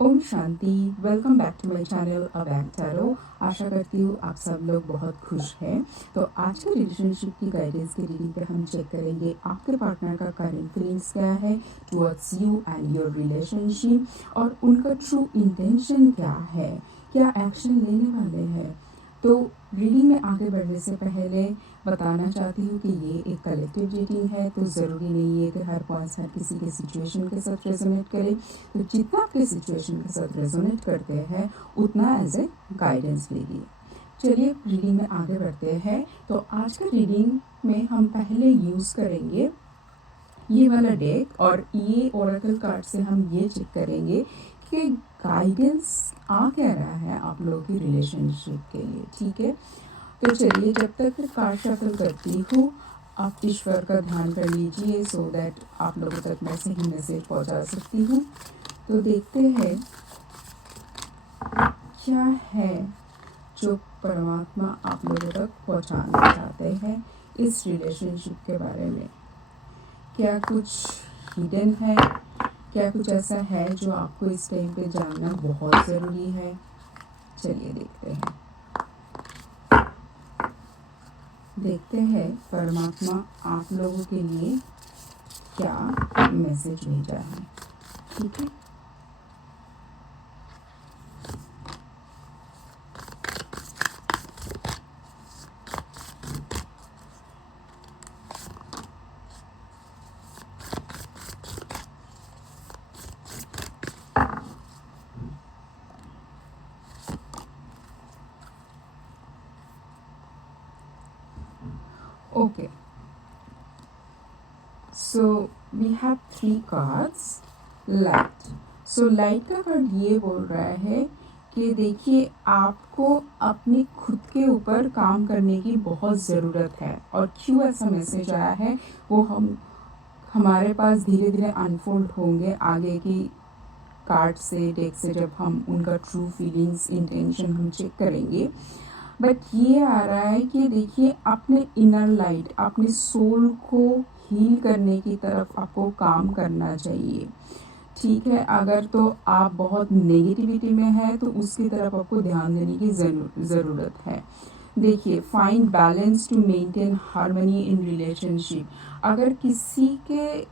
Om Shanti. Welcome back to my channel अबैक tarot. आशा करती हूँ आप सब लोग बहुत खुश हैं। तो आज के रिलेशनशिप की गाइडेंस की रीडिंग पे हम चेक करेंगे आपके पार्टनर का करंट फीलिंग्स क्या है towards you and your relationship, और उनका ट्रू इंटेंशन क्या है, क्या एक्शन लेने वाले हैं। तो रीडिंग में आगे बढ़ने से पहले बताना चाहती हूँ कि ये एक कलेक्टिव रीडिंग है, तो ज़रूरी नहीं है कि हर पॉइंट्स हर किसी के सिचुएशन के साथ रेजोनेट करे। तो जितना आपके सिचुएशन के साथ रेजोनेट करते हैं उतना एज ए गाइडेंस लीजिए। चलिए रीडिंग में आगे बढ़ते हैं। तो आज का रीडिंग में हम पहले यूज़ करेंगे ये वाला डेक, और ये ओरेकल कार्ड से हम ये चेक करेंगे कि गाइडेंस आ क्या रहा है आप लोगों की रिलेशनशिप के लिए। ठीक है, तो चलिए जब तक मैं कार्ड शफल करती हूँ आप ईश्वर का ध्यान कर लीजिए सो दैट आप लोगों तक मैं सही मैसेज पहुँचा सकती हूँ। तो देखते हैं क्या है जो परमात्मा आप लोगों तक पहुँचाना चाहते हैं इस रिलेशनशिप के बारे में। क्या कुछ हिडन है, क्या कुछ ऐसा है जो आपको इस टाइम पे जानना बहुत ज़रूरी है। चलिए देखते हैं परमात्मा आप लोगों के लिए क्या मैसेज भेजा है। ठीक है, okay. So we have 3 cards. Light, so light का कार्ड ये बोल रहा है कि देखिए आपको अपने खुद के ऊपर काम करने की बहुत ज़रूरत है, और क्यों ऐसा मैसेज आया है वो हमारे पास धीरे धीरे अनफोल्ड होंगे आगे की कार्ड से, डेक से, जब हम उनका ट्रू फीलिंग्स इंटेंशन हम चेक करेंगे। बट ये आ रहा है कि देखिए अपने इनर लाइट, अपने सोल को हील करने की तरफ आपको काम करना चाहिए। ठीक है, अगर तो आप बहुत नेगेटिविटी में है तो उसकी तरफ आपको ध्यान देने की ज़रूरत है। देखिए, find balance to maintain harmony in relationship. अगर किसी के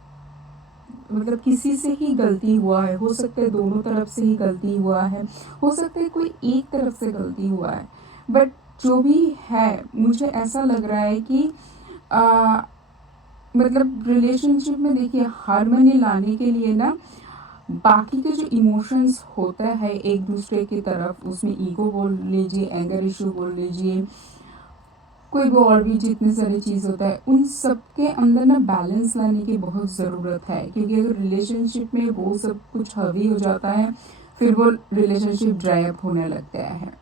मतलब किसी से ही गलती हुआ है, हो सकता है दोनों तरफ से ही गलती हुआ है, हो सकता है कोई एक तरफ से गलती हुआ है, बट जो भी है मुझे ऐसा लग रहा है कि मतलब रिलेशनशिप में देखिए हार्मनी लाने के लिए ना बाकी के जो इमोशंस होता है एक दूसरे की तरफ, उसमें ईगो बोल लीजिए, एंगर इशू बोल लीजिए, कोई भी और भी जितने सारे चीज़ होता है, उन सब के अंदर ना बैलेंस लाने की बहुत ज़रूरत है। क्योंकि अगर रिलेशनशिप में वो सब कुछ हावी हो जाता है फिर वो रिलेशनशिप ड्राई अप होने लगता है।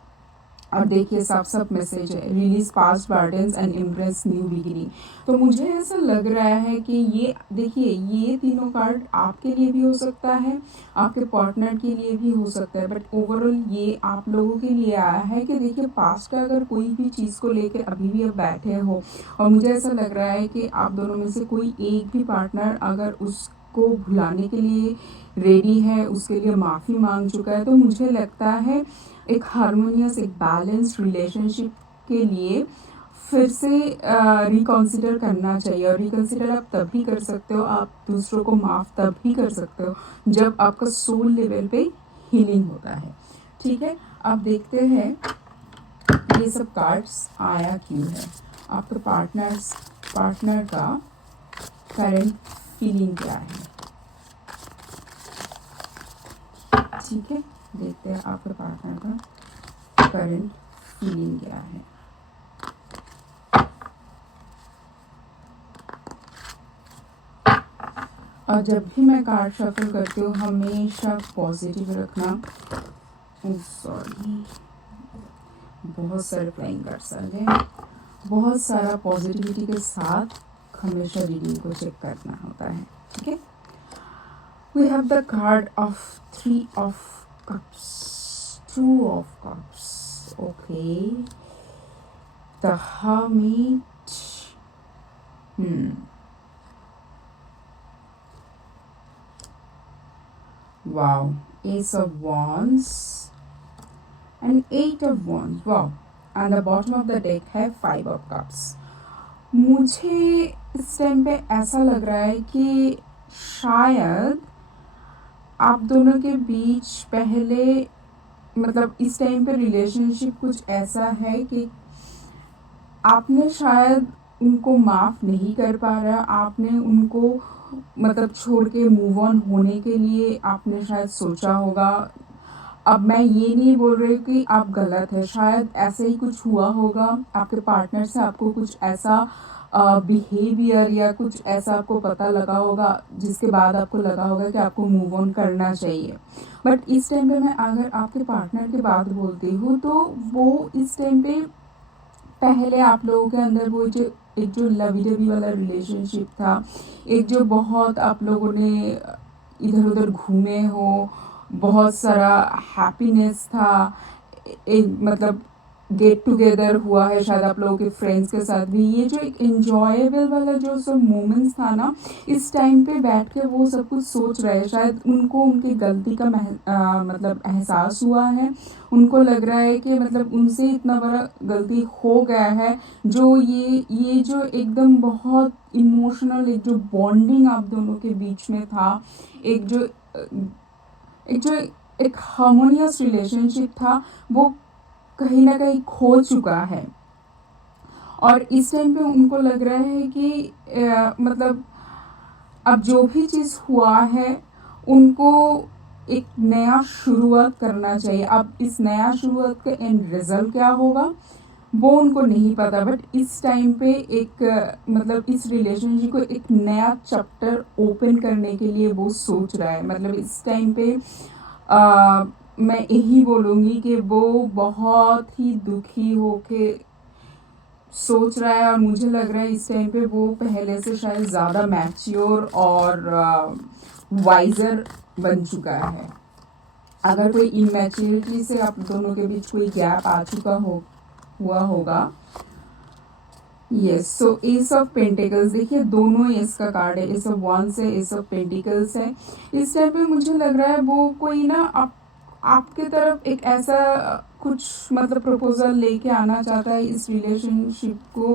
और देखिए साफ साफ मैसेज है, release past burdens and embrace new beginning. तो मुझे ऐसा लग रहा है कि ये देखिए ये तीनों कार्ड आपके लिए भी हो सकता है, आपके पार्टनर के लिए भी हो सकता है, बट ओवरऑल ये आप लोगों के लिए आया है कि देखिए पास्ट का अगर कोई भी चीज़ को लेकर अभी भी आप बैठे हो, और मुझे ऐसा लग रहा है कि आप दोनों में से कोई एक भी पार्टनर अगर उसको भुलाने के लिए रेडी है, उसके लिए माफ़ी मांग चुका है, तो मुझे लगता है एक हारमोनियस, एक बैलेंस्ड रिलेशनशिप के लिए फिर से रिकॉन्सिडर करना चाहिए। और रिकॉन्सिडर आप तभी कर सकते हो, आप दूसरों को माफ़ तभी कर सकते हो जब आपका सोल लेवल पे हीलिंग होता है। ठीक है, अब देखते हैं ये सब कार्ड्स आया क्यों है, आपके पार्टनर का करंट फीलिंग क्या है। ठीक है, देखते हैं आपके पार्टनर का करंट फीलिंग क्या है। और जब भी मैं कार्ड शफल करती हूँ हमेशा पॉजिटिव रखना। सॉरी, बहुत सारे फ्लाइंग कार्ड्स आ गए। बहुत सारा पॉजिटिविटी के साथ हमेशा रीडिंग को चेक करना होता है। ठीक है, we have the card of 3 of cups, 2 of cups, okay, the hermit, wow, Ace of Wands and Eight of Wands. Wow. And the bottom of the deck है Five of Cups. मुझे इस time पे ऐसा लग रहा है कि शायद आप दोनों के बीच पहले मतलब इस टाइम पे रिलेशनशिप कुछ ऐसा है कि आपने शायद उनको माफ़ नहीं कर पा रहा, आपने उनको मतलब छोड़ के मूव ऑन होने के लिए आपने शायद सोचा होगा। अब मैं ये नहीं बोल रही कि आप गलत है, शायद ऐसे ही कुछ हुआ होगा आपके पार्टनर से, आपको कुछ ऐसा बिहेवियर या कुछ ऐसा आपको पता लगा होगा जिसके बाद आपको लगा होगा कि आपको मूव ऑन करना चाहिए। बट इस टाइम पे मैं अगर आपके पार्टनर की बात बोलती हूँ तो वो इस टाइम पे पहले आप लोगों के अंदर वो जो एक जो लवी डवी वाला रिलेशनशिप था, एक जो बहुत आप लोगों ने इधर उधर घूमे हो, बहुत सारा हैप्पीनेस था, एक मतलब गेट टुगेदर हुआ है शायद आप लोगों के फ्रेंड्स के साथ भी, ये जो एक एन्जॉयबल वाला जो सब मोमेंट्स था ना, इस टाइम पे बैठ के वो सब कुछ सोच रहे हैं, शायद उनको उनकी गलती का मतलब एहसास हुआ है, उनको लग रहा है कि मतलब उनसे इतना बड़ा गलती हो गया है, जो ये जो एकदम बहुत इमोशनल एक जो बॉन्डिंग आप दोनों के बीच में था, एक जो एक हार्मोनियस रिलेशनशिप था, वो कहीं ना कहीं खो चुका है। और इस टाइम पे उनको लग रहा है कि मतलब अब जो भी चीज़ हुआ है उनको एक नया शुरुआत करना चाहिए। अब इस नया शुरुआत का एंड रिजल्ट क्या होगा वो उनको नहीं पता, बट इस टाइम पे एक मतलब इस रिलेशनशिप को एक नया चैप्टर ओपन करने के लिए वो सोच रहा है। मतलब इस टाइम पे मैं यही बोलूँगी कि वो बहुत ही दुखी होके सोच रहा है, और मुझे लग रहा है इस टाइम पे वो पहले से शायद ज़्यादा मैच्योर और वाइजर बन चुका है। अगर कोई इमैच्योरिटी से आप दोनों के बीच कोई गैप आ चुका हुआ होगा। Yes, so S of pentacles, देखिए दोनों एस का कार्ड है, एस ऑफ वॉन्ड्स है, एस ऑफ पेंटिकल्स है। इस टाइम पे मुझे लग रहा है वो कोई ना आपके तरफ एक ऐसा कुछ मतलब प्रपोजल लेके आना चाहता है, इस रिलेशनशिप को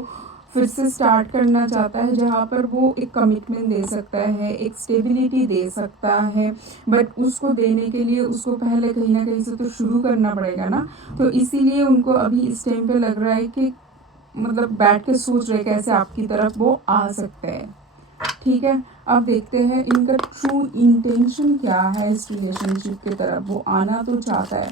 फिर से स्टार्ट करना चाहता है, जहाँ पर वो एक कमिटमेंट दे सकता है, एक स्टेबिलिटी दे सकता है, बट उसको देने के लिए उसको पहले कहीं ना कहीं से तो शुरू करना पड़ेगा ना। तो इसीलिए उनको अभी इस टाइम पे लग रहा है कि मतलब बैठ के सोच रहे कैसे आपकी तरफ वो आ सकते हैं। ठीक है, अब देखते हैं इनका ट्रू इंटेंशन क्या है इस रिलेशनशिप की तरफ। वो आना तो चाहता है,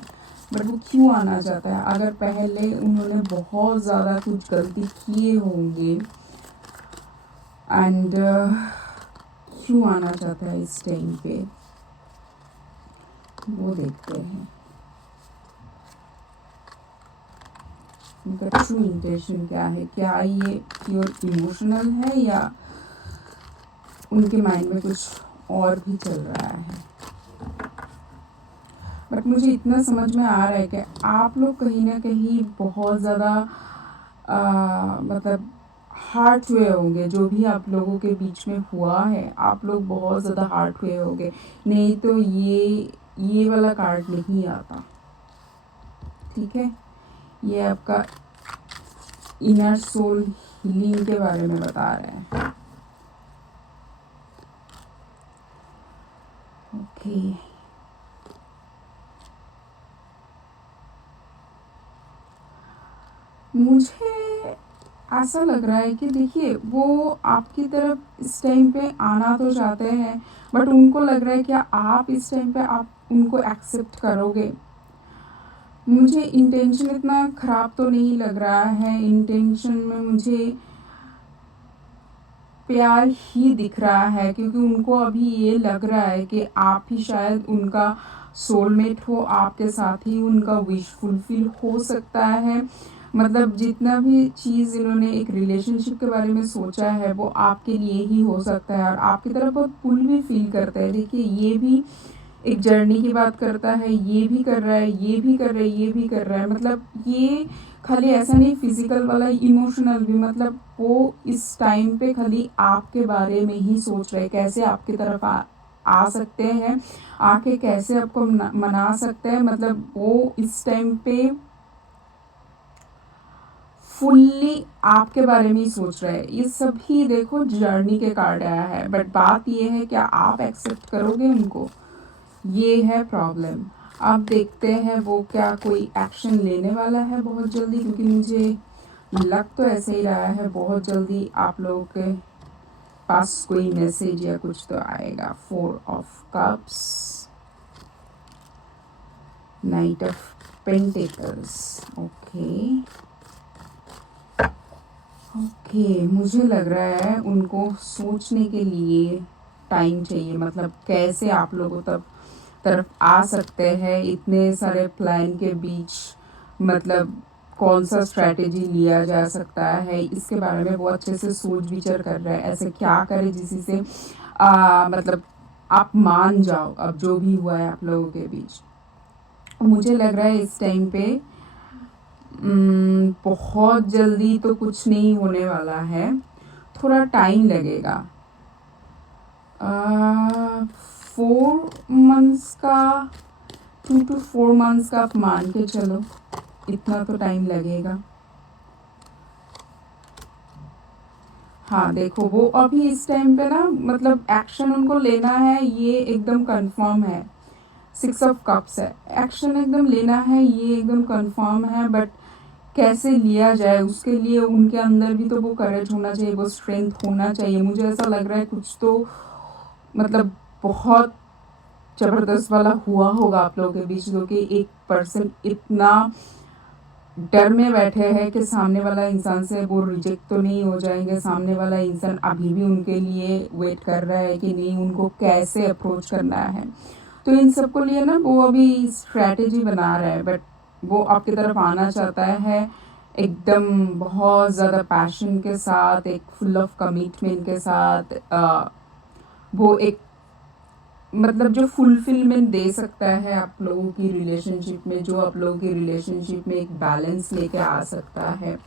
बट वो क्यों आना चाहता है? अगर पहले उन्होंने बहुत ज़्यादा कुछ गलती किए होंगे एंड क्यों आना चाहता है इस टाइम पे, वो देखते हैं उनका ट्रू इंटेंशन क्या है। क्या ये प्योर इमोशनल है या उनके माइंड में कुछ और भी चल रहा है? बट मुझे इतना समझ में आ रहा है कि आप लोग कहीं ना कहीं बहुत ज़्यादा मतलब हार्ट हुए होंगे, जो भी आप लोगों के बीच में हुआ है, आप लोग बहुत ज़्यादा हार्ट हुए होंगे, नहीं तो ये वाला कार्ड नहीं आता। ठीक है, ये आपका इनर सोल हीलिंग के बारे में बता रहा है। ओके, मुझे ऐसा लग रहा है कि देखिए वो आपकी तरफ इस टाइम पे आना तो चाहते हैं, बट उनको लग रहा है कि आप इस टाइम पे आप उनको एक्सेप्ट करोगे। मुझे इंटेंशन इतना ख़राब तो नहीं लग रहा है, इंटेंशन में मुझे प्यार ही दिख रहा है, क्योंकि उनको अभी ये लग रहा है कि आप ही शायद उनका सोलमेट हो, आपके साथ ही उनका विश फुलफिल हो सकता है। मतलब जितना भी चीज़ इन्होंने एक रिलेशनशिप के बारे में सोचा है वो आपके लिए ही हो सकता है, और आपकी तरफ बहुत पुल भी फील करता है। देखिए ये भी एक जर्नी की बात करता है, ये भी कर रहा है, ये भी कर रहा है, ये भी कर रहा है। मतलब ये खाली ऐसा नहीं फिजिकल वाला, इमोशनल भी। मतलब वो इस टाइम पे खाली आपके बारे में ही सोच रहे कैसे आपकी तरफ आ सकते हैं, आके कैसे आपको मना सकते हैं, मतलब वो इस टाइम पे फुल्ली आपके बारे में ही सोच रहे हैं। ये सभी देखो जर्नी के कार्ड आया है, बट बात ये है क्या आप एक्सेप्ट करोगे उनको, ये है प्रॉब्लम। अब देखते हैं वो क्या कोई एक्शन लेने वाला है बहुत जल्दी, क्योंकि मुझे लग तो ऐसे ही रहा है बहुत जल्दी आप लोगों के पास कोई मैसेज या कुछ तो आएगा। 4 of cups, night of pentacles, okay okay. मुझे लग रहा है उनको सोचने के लिए टाइम चाहिए, मतलब कैसे आप लोगों तक तरफ आ सकते हैं इतने सारे प्लान के बीच, मतलब कौन सा स्ट्रैटेजी लिया जा सकता है इसके बारे में वो अच्छे से सोच विचार कर रहे हैं। ऐसे क्या करें जिससे से मतलब आप मान जाओ अब जो भी हुआ है आप लोगों के बीच। मुझे लग रहा है इस टाइम पे बहुत जल्दी तो कुछ नहीं होने वाला है, थोड़ा टाइम लगेगा। 4 मंथ्स का, 2 to 4 मंथ्स का आप मान के चलो, इतना तो टाइम लगेगा। हाँ देखो वो अभी इस टाइम पे ना मतलब एक्शन उनको लेना है, ये एकदम कंफर्म है। 6 ऑफ कप्स है, एक्शन एकदम लेना है, ये एकदम कंफर्म है, बट कैसे लिया जाए उसके लिए उनके अंदर भी तो वो करेज होना चाहिए, वो स्ट्रेंथ होना चाहिए। मुझे ऐसा लग रहा है कुछ तो मतलब बहुत ज़बरदस्त वाला हुआ होगा आप लोगों के बीच, जो कि एक पर्सन इतना डर में बैठे हैं कि सामने वाला इंसान से वो रिजेक्ट तो नहीं हो जाएंगे, सामने वाला इंसान अभी भी उनके लिए वेट कर रहा है कि नहीं उनको कैसे अप्रोच करना है। तो इन सब को लिए ना वो अभी स्ट्रैटेजी बना रहा है, बट वो आपकी तरफ आना चाहता है एकदम बहुत ज़्यादा पैशन के साथ, एक फुल ऑफ कमिटमेंट के साथ। वो एक मतलब जो फुलफिलमेंट दे सकता है आप लोगों की रिलेशनशिप में, जो आप लोगों की रिलेशनशिप में एक बैलेंस लेके आ सकता है,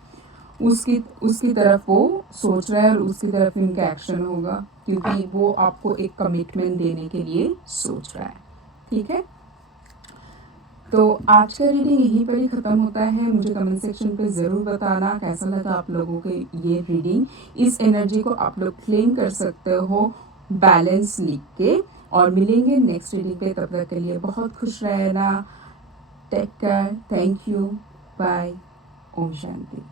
उसकी उसकी तरफ वो सोच रहा है और उसकी तरफ इनका एक्शन होगा, क्योंकि वो आपको एक कमिटमेंट देने के लिए सोच रहा है। ठीक है, तो आज का रीडिंग यहीं पर ही ख़त्म होता है। मुझे कमेंट सेक्शन पे ज़रूर बताना कैसा लगा आप लोगों के ये रीडिंग। इस एनर्जी को आप लोग क्लेम कर सकते हो बैलेंस लिख के, और मिलेंगे नेक्स्ट रीडिंग पे। तब तक के लिए बहुत खुश रहना, take care, thank you, bye, Om Shanti.